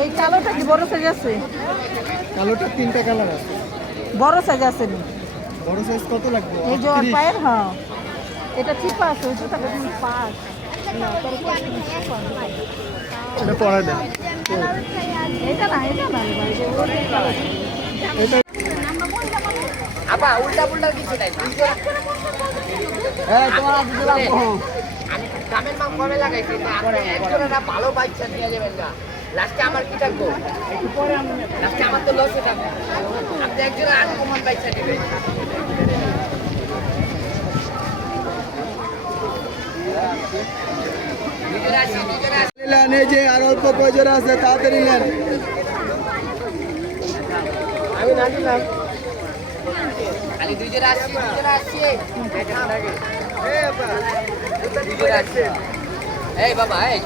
এই কালোটা কি বড় সাইজ আছে? কালোটা 3টা কালার আছে। বড় সাইজ আছে নি? বড় সাইজ কত লাগবে? এই যে ওর পায়ের, হ্যাঁ এটা চিপা আছে, ওই জুতাটা কিন্তু পাস না, তোর পায়ে কিন্তু চিপা আছে। এটা পরে দেন। এটা না, এটা না রে ভাই, ওই যে কালো। এটা আপা উল্টা পুল্টা কিছু নাই। এই তোমার আজ দিলাম কখন? আমি দামের মাপ কমে লাগাইছি না, আপনি একজনের ভালো বাইকটা নিয়ে যাবেন না। লাস্টে আমার কি থাকবো? লাস্টে আমার তো লসে থাকবে। আপনি একজনের আনকমন বাইকটা নেবেন। নিজেরা আসি, নিজেরা আসি। নিলেন, এই যে আর অল্প প্রয়োজন আছে, তাড়াতাড়ি নেন। আমি না দিলাম। খালি দুইজনে আসছি, দুইজনে আসছি। দুইজনে আসছি। এই বাবা, এই